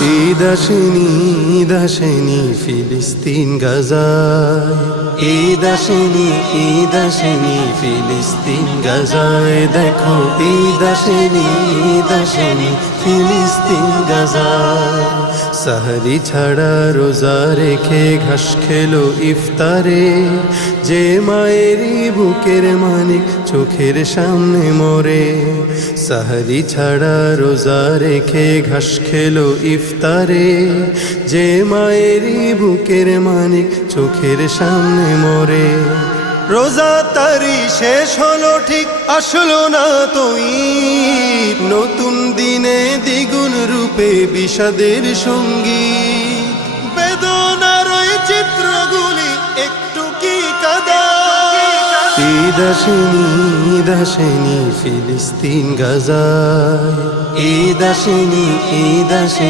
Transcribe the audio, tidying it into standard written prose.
ঈদ আসেনি, ঈদ আসেনি ফিলিস্তিন গাজায়। ঈদ আসেনি, ঈদ আসেনি ফিলিস্তিন গাজায়। দেখো ঈদ আসেনি, ঈদ আসেনি ফিলিস্তিন গাজায়। সাহারি ছাড়া রোজা রেখে ঘাস খেলো ইফতারে, যে মায়েরই বুকের মানিক চোখের সামনে মরে। সাহারি ছাড়া রোজা রেখে ঘাস খেলো ইফতারে, যে মায়েরই বুকের মানিক চোখের সামনে মরে। রোজা তারি শেষ হলো ঠিক আসলো না তো ঈদ, নতুন দিনে দ্বিগুণ রূপে বিষাদের সঙ্গীত। বেদনার ওই চিত্রগুলি একটু কি কাদা। ঈদ আসেনি, ঈদ আসেনি ফিলিস্তিন গাজায়। ঈদ আসেনি, ঈদ আসেনি